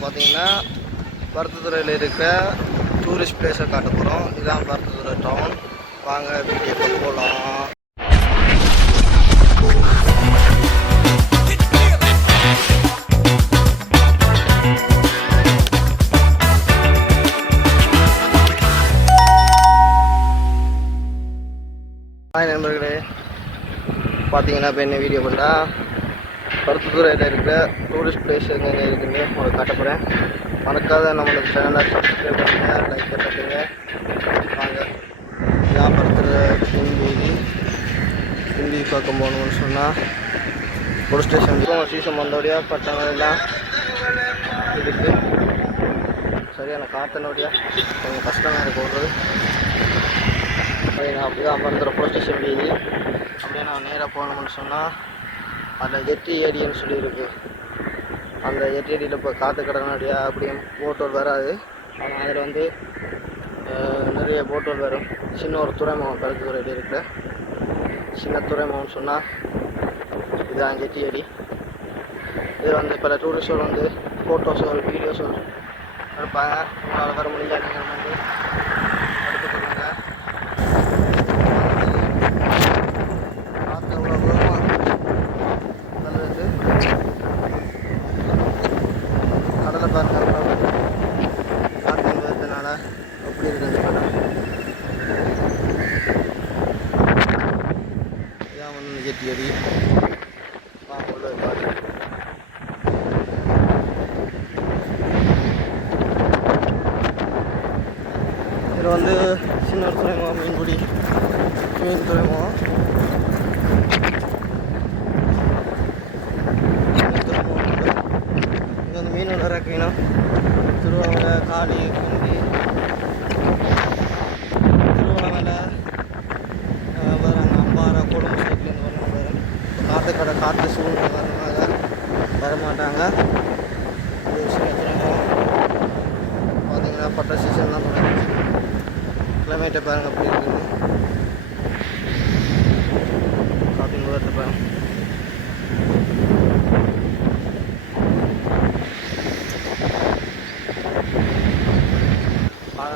பார்த்தீங்கன்னா பருத்தத்துறையில் இருக்கிற டூரிஸ்ட் பிளேஸை காட்ட போகிறோம் இதுதான் பருத்தத்துறை டவுன் வாங்க வீட்டுக்கு போகலாம் நண்பர்களே. பார்த்தீங்கன்னா இப்போ என்ன வீடியோ பண்ணால் பருத்தத்துறையில் இருக்கிற டூரிஸ்ட் பிளேஸ் எங்கெங்கே இருக்குன்னு உங்களுக்கு காட்ட போகிறேன் மறக்காத நம்மளுக்கு சேனலை சப்ஸ்கிரைப் பண்ணுங்கள் லைக் பண்ணுங்க வாங்க. வியாபாரத்தில் பருத்துற பின்வீதி பார்க்க போகணும்னு சொன்னால் ஒரு ஸ்டேஷன் சீசன் வந்தோடையா பட்டணம் எல்லாம் இருக்குது சரியான காத்தனோடையா கொஞ்சம் கஷ்டமாக இருக்கு ஓடுறது அப்படியே நான் அப்படியே அமர்ந்துற போலீஸ் ஸ்டேஷன் வீதி. அப்படியே நான் நேராக போகணும்னு சொன்னால் அதில் எட்டி ஏடின்னு சொல்லியிருக்கு. அந்த எட்டி ஏடியில் இப்போ காற்று கடனாடியா அப்படின்னு போட்டோர் வராது. ஆனால் அதில் வந்து நிறைய போட்டோர் வரும். சின்ன ஒரு துறைமுகம் கருத்து துறையில் இருக்கிற சின்ன துறைமுகம்னு சொன்னால் இதுதான் எட்டி ஏடி. இது வந்து பல டூரிஸ்டர் வந்து ஃபோட்டோஸோ வீடியோஸோ இருப்பாங்க உங்களால் வர முடிஞ்சால் நீங்கள் வந்து எடுத்துக்கொள்ளுங்க காற்று எவ்வளோ வேகமாக நல்லது கடலை பாருங்க எவ்வளவு காற்று வருதுனால எப்படி இருக்குது கடல் இதான் வந்து ஜெட்டி அடி உள்ள காற்று இது வந்து சின்ன ஒரு துறைமுகம் மீன்பிடி மீன் துறைமுகம் மீன் துறைமுகம் இருக்கு. இங்க வந்து மீன் இறக்கணும் திருவாவலை காளி குந்தி திருவண்ணாமலை அஹ், வராங்க அம்பாறை குடும்ப சைட்லேருந்து வரணும் வரும் காற்று கடை காற்று சூழ்நிலை வரனால வரமாட்டாங்க இது சின்ன துறைமுகம் பார்த்தீங்கன்னா பட்ட சீசன் தான் தொடங்குது கிளைமேட்டை பாருங்க அப்படி இருக்குது. காஃபி முதல்ல பாருங்க.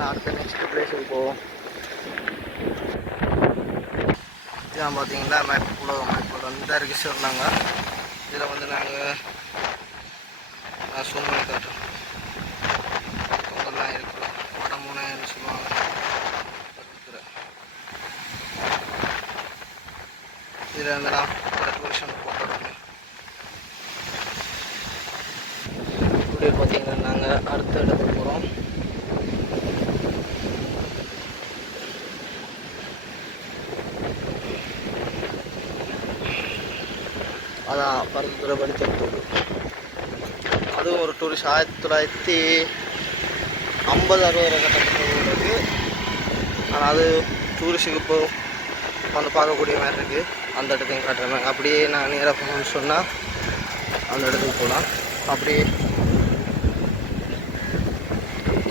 அடுத்த நெக்ஸ்ட் பிளேஸுக்கு போவோம். இதான் பார்த்தீங்கன்னா மேப் உலக மேப் வந்து இருக்கு சொன்னாங்க இதில் வந்து நாங்கள் நான் சூழ்நிலை காட்டுறோம் அதெல்லாம் இருக்கு வடமுனைன்னு சொல்லுவாங்க. இதுல இருந்தெல்லாம் டெக்கரேஷன் போட்டுருவாங்க இப்படி பார்த்தீங்கன்னா நாங்கள் அடுத்த இடத்துக்கு போகிறோம் அதான் பருத்துறை படித்தெடுத்தது அதுவும் ஒரு டூரிஸ்ட் ஆயிரத்தி தொள்ளாயிரத்தி ஐம்பது அறுபது கட்டப்பட்ட உள்ளது ஆனால் அது டூரிஸ்ட்டுக்கு இப்போ வந்து பார்க்கக்கூடிய மாதிரி இருக்குது அந்த இடத்தையும் காட்டுறேன் அப்படியே நான் நேராக போகணும்னு சொன்னால் அந்த இடத்துக்கு போகலாம் அப்படியே.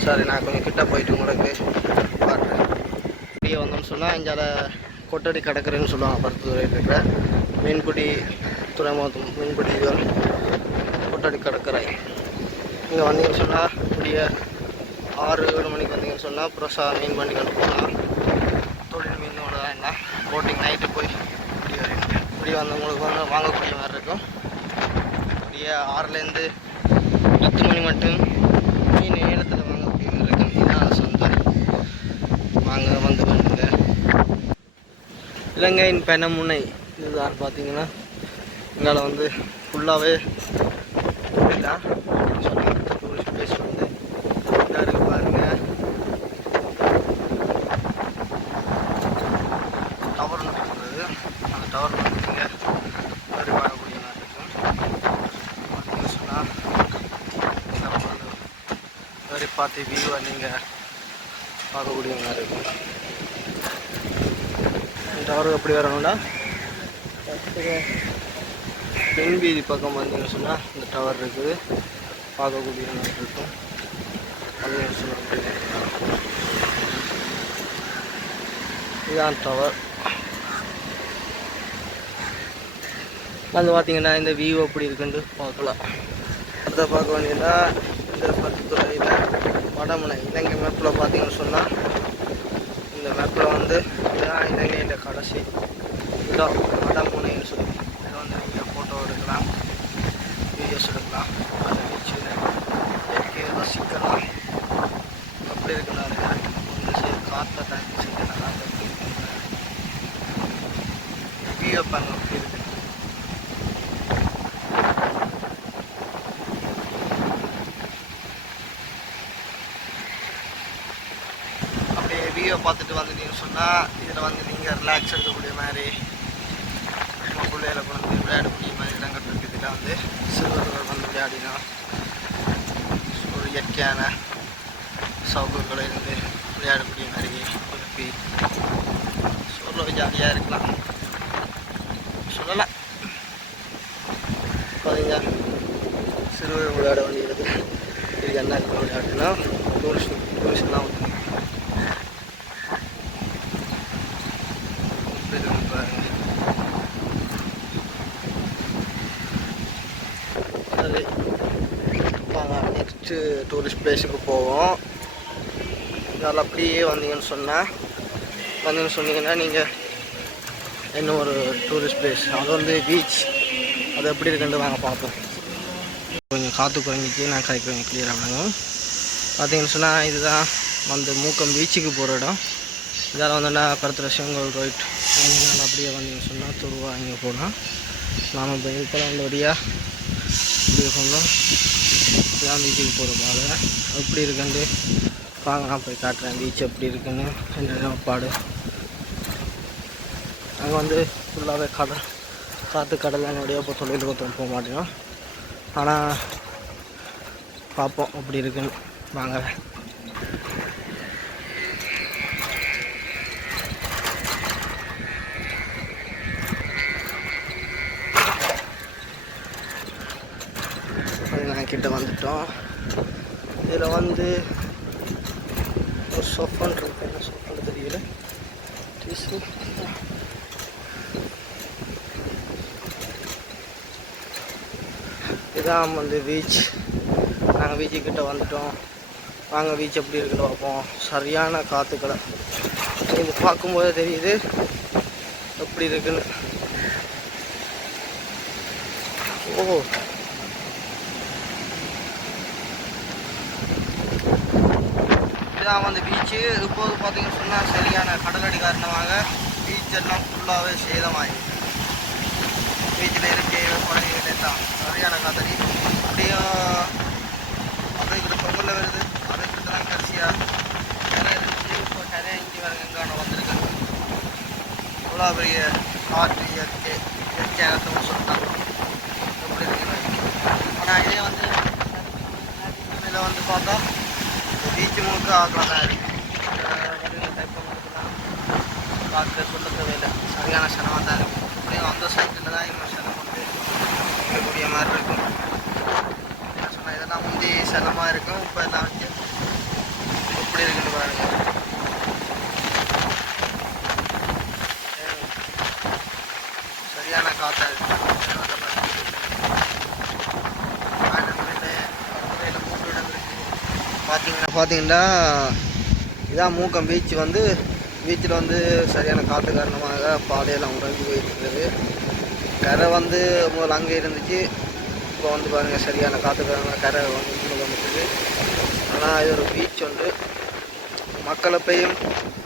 சரி நான் கொஞ்சம் கிட்ட போயிட்டு உங்களுக்கு காட்டுறேன். அப்படியே வந்தோம்னு சொன்னால் இங்கே கொட்டடி கடற்கரைன்னு சொல்லுவாங்க பருத்துறையில் இருக்கிற மீன்பிடி துறைமுகம் மீன்பிடி இதுவரை கொட்டடி கடற்கரை இங்கே வந்தீங்கன்னு சொன்னால் இப்படியே ஆறு ஏழு மணிக்கு வந்தீங்கன்னு சொன்னால் புரோசா மீன் வண்டிகள் போகலாம் தொழில் மீனோட என்ன போட்டிங் நைட்டு போய் இப்படி வந்தவங்களுக்கு வந்து வாங்கக்கூடிய மாதிரி இருக்கும். அப்படியே ஆறுலேருந்து பத்து மணி மட்டும் மீன் ஏலத்தில் வாங்கக்கூடிய மாதிரி இருக்கும். இதுதான் சொந்தம் வாங்க வந்து பண்ணுங்க இலங்கையின் பெனமுனை. இதுதான் பார்த்தீங்கன்னா இங்கால வந்து ஃபுல்லாகவே தான் டூரிஸ்ட் பிளேஸ் வந்து இதா இருக்கு பாருங்க டவர் ஒன்று போடுறது அந்த டவர் வந்து நீங்கள் மாதிரி பார்க்கக்கூடிய மாதிரி இருக்கும் பார்த்தீங்கன்னு சொன்னால் மாதிரி பார்த்து வியூவை நீங்கள் பார்க்கக்கூடிய மாதிரி இருக்கும் டவர் எப்படி வரணும்னா தென் வீதி பக்கம் வந்தீங்கன்னு சொன்னால் இந்த டவர் இருக்குது. பார்க்கக்கூடிய மாதிரி இருக்கும். அது இதுதான் டவர் வந்து பார்த்தீங்கன்னா இந்த வியூ எப்படி இருக்குன்னு பார்க்கலாம். அடுத்த பார்க்க வேண்டியதுன்னா இந்த வடமுனை இலங்கை மேப்பில் பார்த்தீங்கன்னு சொன்னால் இந்த மேப்பில் வந்து இதுதான் இலங்கையில் கடைசி. இடம் வடமுனைன்னு சொல்லி. இதை வந்து நீங்கள் ஃபோட்டோ எடுக்கலாம் வீடியோஸ் எடுக்கலாம். அதை வச்சு இயற்கையை ரசிக்கலாம். அப்படி இருக்கிறாரு இந்த சைடு காற்றை தாக்கி செஞ்சு நல்லா எப்படி இருக்குன்னு அப்படி இருக்கு அப்படியே வியூவை பார்த்துட்டு வந்துட்டீங்கன்னு இதில் வந்து நீங்கள் ரிலாக்ஸ் எடுக்கக்கூடிய மாதிரி நம்ம பிள்ளைகளை கொண்டு வந்து விளையாடக்கூடிய மாதிரி இடங்கள் இருக்குது இதில் வந்து சிறுவர்கள் வந்து விளையாடினா ஒரு இயற்கையான சவுக்குகளை இருந்து விளையாடக்கூடிய மாதிரி திருப்பி சொல்ல ஜாலியாக இருக்கலாம். சொல்லலாம் பார்த்தீங்க சிறுவர் விளையாட வேண்டியது இது என்ன விளையாடுனா டூரிஸ்ட் டூரிஸ்ட்லாம் வந்து இப்படி இருக்கு பாருங்க சரி வாங்க நெக்ஸ்ட்டு டூரிஸ்ட் பிளேஸுக்கு போவோம். இதால் அப்படியே வந்தீங்கன்னு சொன்னால் வந்தீங்கன்னு சொன்னீங்கன்னா நீங்கள் இன்னும் ஒரு டூரிஸ்ட் பிளேஸ் அது வந்து பீச் அது எப்படி இருக்குன்ட்டு வாங்க பார்ப்போம். கொஞ்சம் காற்று குறைஞ்சிச்சு நான் கை கொஞ்சம் கிளியராக விடுங்க பார்த்தீங்கன்னு சொன்னால் இதுதான் வந்து மூக்கம் பீச்சுக்கு போகிற இடம். இதால் வந்தோன்னா பருத்துற சிவங்கோல் ரோயிட் அதனால் அப்படியே வந்தீங்கன்னு சொன்னால் துருவா இங்கே போனால் நாம் இப்போ இப்போலாம் வழியாக இப்படி போனோம் இதான் பீச்சுக்கு போகிற பாதை எப்படி இருக்குன்ட்டு வாங்க நான் போய் காட்டுறேன். பீச் எப்படி இருக்குன்னு என்ன பாடு அங்கே வந்து ஃபுல்லாகவே கடல் காற்று கடல் என்னுடைய இப்போ தொழில் போக மாட்டோம் ஆனால் பார்ப்போம் அப்படி இருக்குன்னு. வாங்க நான் கிட்ட வந்துட்டோம். இதில் வந்து ஒரு சோஃபான் இருக்கு. என்ன சோஃபான்னு தெரியல. இதான் வந்து பீச் நாங்கள் பீச்சுக்கிட்ட வந்துட்டோம். வாங்க பீச் எப்படி இருக்குன்னு பார்ப்போம். சரியான காற்றுக்கடை இது பார்க்கும்போது தெரியுது எப்படி இருக்குன்னு. ஓ இதுதான் வந்து பீச்சு இப்போது பார்த்தீங்கன்னு சொன்னால் சரியான கடலடி காரணமாக பீச் எல்லாம் ஃபுல்லாகவே சேதமாயிருக்கு பீச்சில் இருக்கே குழந்தைகளே தான் சரியான காதலி. அப்படியே அப்படியே இப்படி பொங்கலில் வருது. அதை இப்படி கடைசியாக நிறைய இருந்துச்சு இப்போ நிறைய இஞ்சி வர எங்கான வந்திருக்காங்க. இவ்வளோ பெரிய காற்று இயற்கை இயற்கையானத்தை சொல்லிட்டாங்க. எப்படி இருக்கிறாங்க ஆனால் இதே வந்து இதில் வந்து பார்த்தா பீச் முழுக்க ஆகலாம் தான் இருக்கு பார்க்க சொல்ல இல்லை சரியான சனமாக தான் இருக்குது அப்படியும் அந்த சைட்டில் தான் இன்னும் சனம் வந்து இருக்கக்கூடிய மாதிரி இருக்கும் நான் சொன்னேன் இதெல்லாம் முந்தி சனமாக இருக்கும் இப்போ எல்லாம் வச்சு எப்படி இருக்குன்னு பாருங்க சரியான காற்றா இருக்கு பார்த்தீங்கன்னா பார்த்தீங்கன்னா இதான் மூக்கம். பீச் வந்து பீச்சில் வந்து சரியான காற்று காரணமாக பாதையெல்லாம் உறைஞ்சி போயிட்டுருக்குது. கரை வந்து முதல்ல அங்கே இருந்துச்சு. இப்போ வந்து பாருங்கள் சரியான காற்று காரணமாக கரை வந்து வந்துட்டுருக்கு. ஆனால் இது ஒரு பீச் ஒன்று. மக்களை பெய்யும்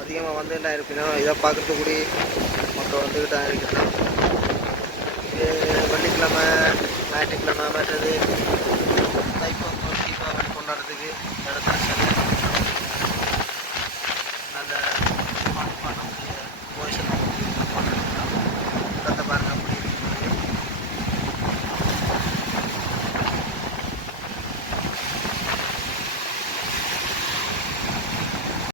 அதிகமாக வந்து என்ன இருப்பினோம் இதை பார்க்கறதுக்கு கூடி மக்கள் வந்துக்கிட்டு தான் இருக்கிறோம் இது வெள்ளிக்கிழமை ஞாயிற்றுக்கிழமை மற்றது தைப்பொங்கல் தீபாவளி கொண்டாடுறதுக்கு இந்த இடத்துல